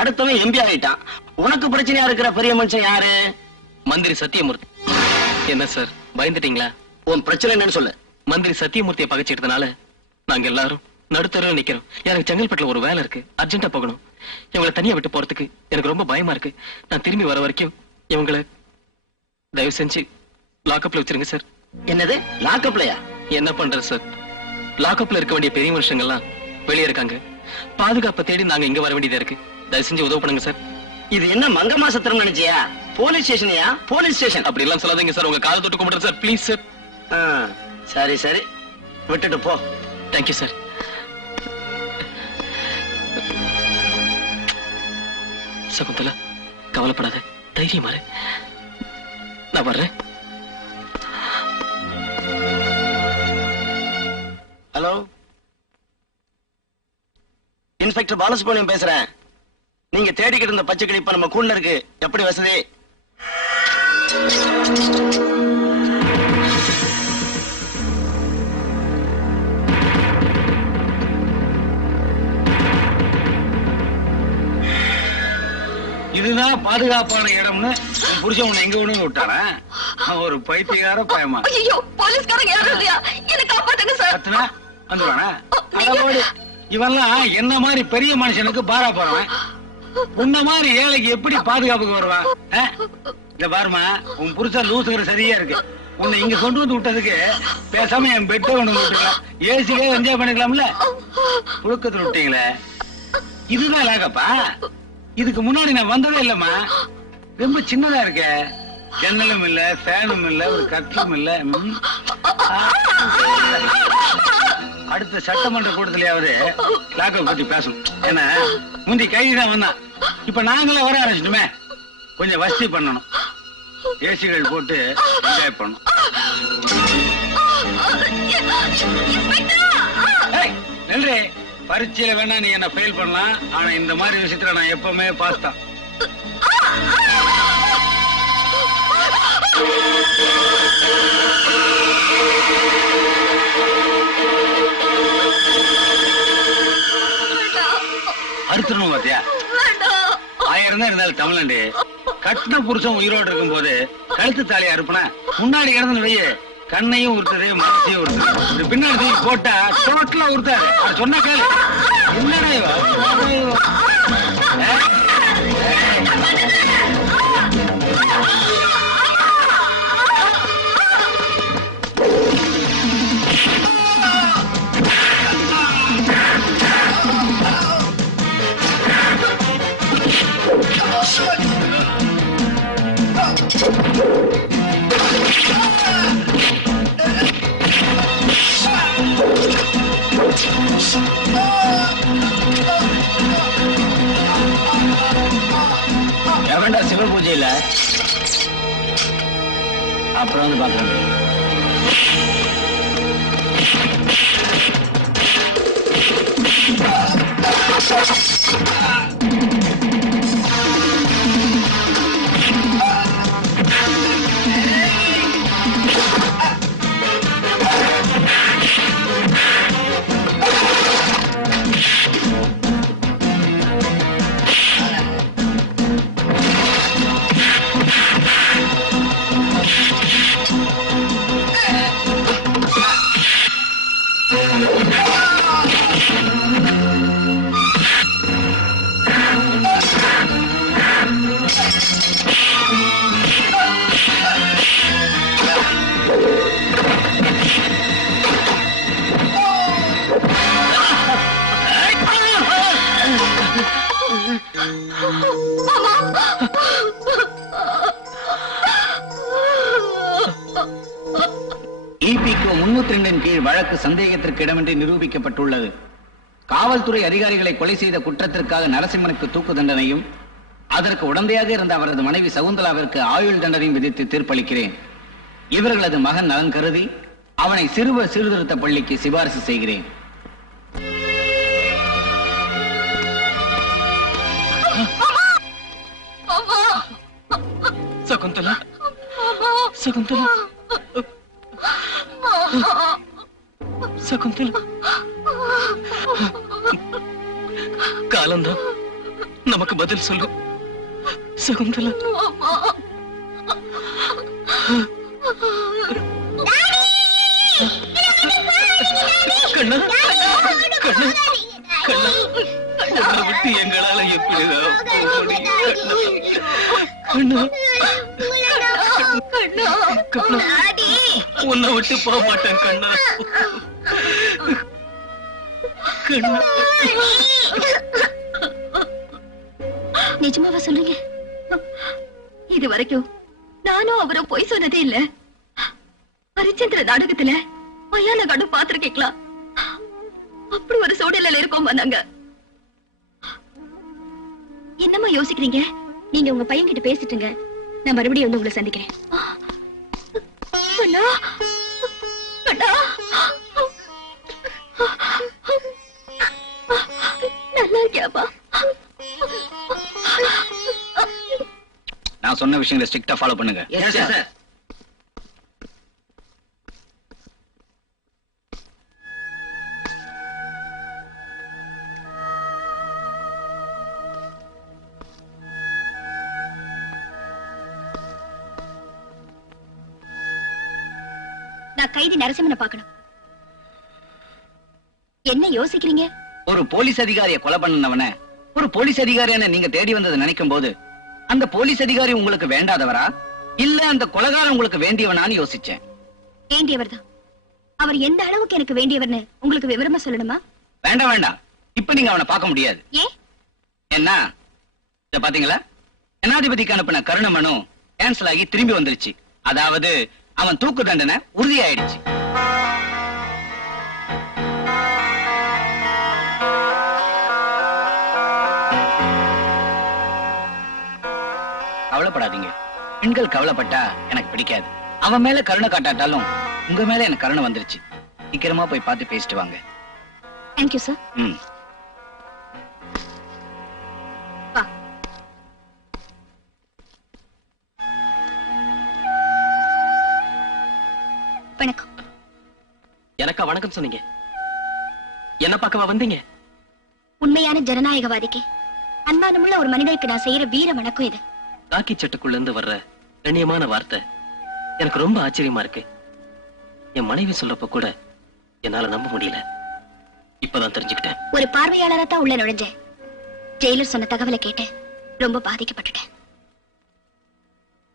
அடுத்தவன் எம்பி ஆயிட்டான். உனக்கு பிரச்சனையா இருக்கிற பெரிய மனுஷன் யாரு? மந்திரி சத்தியமூர்த்தி. என்ன சார் பயந்துட்டீங்களா? உன் பிரச்சனை என்னன்னு சொல்லு. மந்திரி சத்தியமூர்த்தியை பகைச்சிட்டதுனால நாங்க எல்லாரும் நடுத்தரவு நிக்கிறோம். எனக்கு செங்கல்பட்டுல ஒரு வேலை இருக்கு, அர்ஜென்ட்டா போகணும். இவங்களை தனியா விட்டு போறதுக்கு எனக்கு ரொம்ப பயமா இருக்கு. நான் திரும்பி வர வரைக்கும் இவங்களை தயவு செஞ்சு லாக்அப்ல வச்சிருங்க சார். என்னது லாக்அப்லயா? என்ன பண்றது சார், லாக்அப்ல இருக்க வேண்டிய பெரிய மனுஷங்கள்லாம் வெளியே இருக்காங்க. பாதுகாப்பை தேடி நாங்க இங்க வர வேண்டியதா இருக்கு. தயவு செஞ்சு உதவு பண்ணுங்க சார். இது என்ன மங்கம்மா சத்திரம் நினைச்சியா? போலீஸ் ஸ்டேஷனையா? போலீஸ் ஸ்டேஷன் அப்படி எல்லாம் சொல்லாதீங்க சார். உங்க காலை தொட்டு கும்பிடுறேன் சார், ப்ளீஸ் சார். சரி சரி, விட்டுட்டு போ. Thank you sir. சகுந்தலா கவலைப்படாத, தைரியமா இரு. நான் வர்றேன். ஹலோ, இன்ஸ்பெக்டர் பாலசுப்ரமணியம் பேசுறேன். நீங்க தேடிக்கிட்டு இருந்த பச்சை கிளி இப்ப நம்ம கூண்ட இருக்கு. எப்படி வசதி? இதுதான் பாதுகாப்பான இடம்னு புருஷன் உன்னை எங்க ஒண்ணு விட்டாரா? ஒரு பைத்தியக்கார பயமா. ஐயோ, போலீஸ்காரங்க யாரும் இல்லையா? என்ன காப்பாத்துங்க சார். கத்துனா வந்துருவானா? அதோடு இவெல்லாம் என்ன மாதிரி பெரிய மனுஷனுக்கு பாரா போறவன். உன்ன மாதிரி ஏழைக்கு எப்படி பாதுகாப்புக்கு வருவான்? இந்த பாருமா, உன் புருஷன் லூசுங்கிற சரியா இருக்கு. உன்னை இங்க கொண்டு வந்து விட்டதுக்கு பேசாம என் பெட்டை கொண்டு விட்டுக்கலாம். ஏசிலே என்ஜாய் பண்ணிக்கலாம்ல. புழுக்கத்துல விட்டீங்களே, இதுதான் லாகப்பா. இதுக்கு முன்னாடி நான் வந்ததே இல்லம்மா. ரொம்ப சின்னதா இருக்க. ஜன்னலும் இல்ல, ஃபேனும் இல்ல, ஒரு கட்டிலும் இல்ல. அடுத்த சட்டமன்ற கூட்டத்திலேயாவது லாக்கை பத்தி பேசணும். ஏன்னா முந்தி கைதிதான் வந்தான், இப்ப நாங்களே வர ஆரம்பிச்சிட்டுமே. கொஞ்சம் வசதி பண்ணணும், ஏசிகள் போட்டு என்ஜாய் பண்ணணும். நன்றி. பரீட்சையில வேணா நீ என்ன ஃபெயில் பண்ணலாம், ஆனா இந்த மாதிரி விஷயத்துல நான் எப்பவுமே பாஸ் தான். அறுத்துணும் பாத்தியா? 1000 தான் இருந்தாலும் தமிழ்நாடு. கட்டின புருஷன் உயிரோடு இருக்கும் போது கழுத்து தாலியா இருப்பனா முன்னாடி கிடந்து வைய கண்ணையும் உறுத்தது, மனசையும் உறுத்தது. பின்னாடி தூக்கி போட்டா டோட்டலா உறுத்தாரு. சொன்ன கேளு. என்னடா எவன்டா சிவ பூஜையில? அப்புறம் வந்து பாக்குறேன். EPQ 302 கீழ் வழக்கு சந்தேகத்திற்கு இடமின்றி நிரூபிக்கப்பட்டுள்ளது. காவல்துறை அதிகாரிகளை கொலை செய்த குற்றத்திற்காக நரசிம்மனுக்கு தூக்கு தண்டனையும், அதற்கு உடந்தையாக இருந்த அவரது மனைவி சகுந்தலாவிற்கு ஆயுள் தண்டனையும் விதித்து தீர்ப்பளிக்கிறேன். இவர்களது மகன் நலன் கருதி அவனை சிறுவர் சீர்திருத்த பள்ளிக்கு சிபாரிசு செய்கிறேன். சகுந்தலா, சகுந்தலா, சகுந்தலா, காலம்தான் நமக்கு பதில் சொல்லும். சகுந்தலா கண்ணா கண்ணா கண்ணா உன்னை விட்டு எங்களால எப்படிதான் போக முடியும்? கண்ணா கண்ணா உன்னை விட்டு போக மாட்டேன் கண்ணா. கண்ணா நிஜமாவா சொல்லுங்க? இது வரைக்கும் நானும் அவரும் பொய் சொன்னதே இல்ல. ஹரிச்சந்திர நாடகத்துல மயான கண்டு பாத்திருக்கீங்களா? அப்படி ஒரு சூழ்நிலையில இருக்கோம் நாங்க. என்னமா யோசிக்கிறீங்க? நீங்க உங்க பையன் கிட்ட பேசிட்டுங்க, நான் மறுபடியும் வந்து உங்களை சந்திக்கிறேன். அண்ணா அண்ணா நல்லா இருக்கியாப்பா? நான் சொன்ன விஷயங்களை ஸ்ட்ரிக்ட்டா ஃபாலோ பண்ணுங்க. நான் கைதி நரசிம்மனை பார்க்கணும். என்ன யோசிக்கிறீங்க? ஒரு போலீஸ் அதிகாரியை கொலை பண்ணவன ஒரு போலீஸ் அதிகாரியான நீங்க தேடி வந்ததை நினைக்கும் போது அந்த போலீஸ் அதிகாரி உங்களுக்கு வேண்டாதவரா இல்ல அந்த கொலைகாரன் உங்களுக்கு வேண்டியவனான்னு யோசிச்சேன். வேண்டியவர்தான். அவர் எந்த அளவுக்கு எனக்கு வேண்டியவர்னு உங்களுக்கு விவரமா சொல்லணுமா? வேண்டாம் வேண்டாம், இப்ப நீங்க அவனை பார்க்க முடியாது. ஏன்? என்ன இத பாத்தீங்களா? ஜனாதிபதிக்கு அனுப்பின கருணை மனு கேன்சல் ஆகி திரும்பி வந்துருச்சு. அதாவது அவன் தூக்கு தண்டனை உறுதியாயிடுச்சு. கவலைப்படாதீங்க. பெண்கள் கவலைப்பட்டா எனக்கு பிடிக்காது. அவன் மேல கருணை காட்டாட்டாலும் உங்க மேல எனக்கு கருணை வந்துருச்சு. சீக்கிரமா போய் பார்த்து பேசிட்டு வாங்க. Thank you sir. வணக்கம். எனக்கா வணக்கம் சொன்னீங்க? என்ன பார்க்கவா வந்தீங்க? உண்மையான ஜனநாயகவாதிக்கு, அன்பானமுள்ள ஒரு மனிதனுக்கு நான் செய்யற வீர வணக்கம் இது. காக்கி சட்டுக்குள்ள இருந்து வர்ற கண்ணியமான வார்த்தை எனக்கு ரொம்ப ஆச்சரியமா இருக்கு. என் மனைவி சொல்றப்ப கூட என்னால நம்ப முடியல. இப்பதான் தெரிஞ்சுக்கிட்டேன். ஒரு பார்வையாளரா தான் உள்ள நுழைஞ்சேன். ஜெயிலர் சொன்ன தகவலை கேட்டு ரொம்ப பாதிக்கப்பட்டுட்டேன்.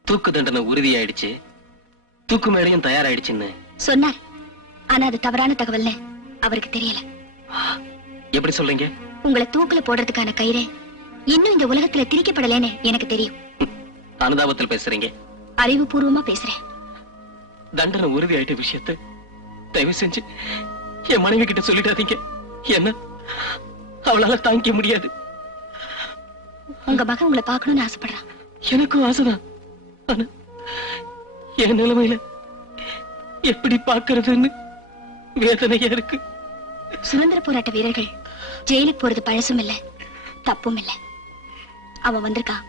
தூக்கு தண்டனை உறுதியாயிடுச்சு, தூக்கு மேடையும் தயாராயிடுச்சுன்னு சொன்னார். ஆனா அது தவறான தகவல்னு அவருக்கு தெரியல. எப்படி சொல்றீங்க? உங்களை தூக்குல போடுறதுக்கான கயிறு இன்னும் இந்த உலகத்துல திரிக்கப்படலன்னு எனக்கு தெரியும். அனுதாபத்தில் பேசுறீங்க. அறிவுபூர்வமா பேசுறேன். தண்டனை உறுதியாயிட்ட விஷயத்தை தயவு செஞ்சு என் மனைவி கிட்ட சொல்லிடாதீங்க. என்ன அவளால தாங்கிக்க முடியாது. உங்க மகன் உங்களை பார்க்கணும்னு ஆசைப்படுறான். எனக்கும் ஆசைதான். ஆனா என் நிலைமையில எப்படி பார்க்கறதுன்னு வேதனையா இருக்கு. சுதந்திர போராட்ட வீரர்கள் ஜெயிலுக்கு போறது பழசும் இல்ல, தப்பும் இல்ல. அவன் வந்திருக்கான்,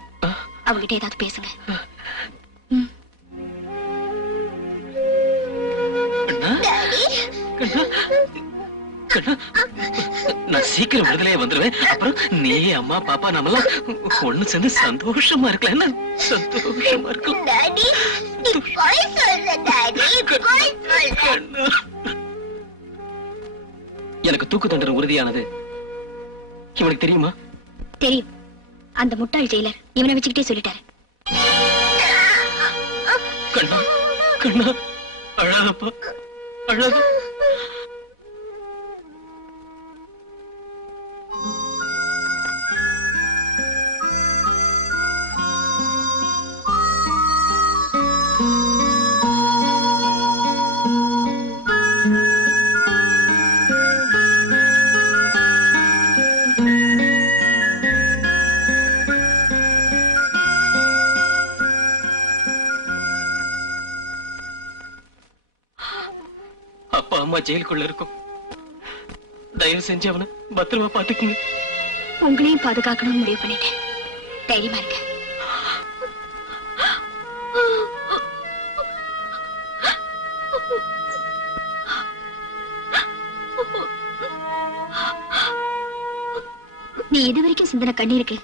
அவங்கிட்ட ஏதாவது பேசுங்க. நான் சீக்கிரம் விடுதலையே வந்துருவேன். அப்புறம் நீ அம்மா பாப்பா நம்மளாம் ஒண்ணு சேர்ந்து சந்தோஷமா இருக்கலாம். என்ன சந்தோஷமா இருக்கும். எனக்கு தூக்கு தண்டனை உறுதியானது இவனுக்கு தெரியுமா? தெரியும். அந்த முட்டாள் ஜெயிலர் இவனை வச்சுக்கிட்டே சொல்லிட்டாரு. கண்ணா கண்ணா அழாதப்பா, அழாத. அப்பா அம்மா ஜெயிலுக்குள்ள இருக்கும். தயவு செஞ்சு அவனை பத்திரமா பாத்துக்குங்க. உங்களையும் பாதுகாக்கணும்னு முடிவு பண்ணிட்டேன். தைரியமா இருக்க. நீ இதுவரைக்கும் சிந்தன கண்ணீருக்கு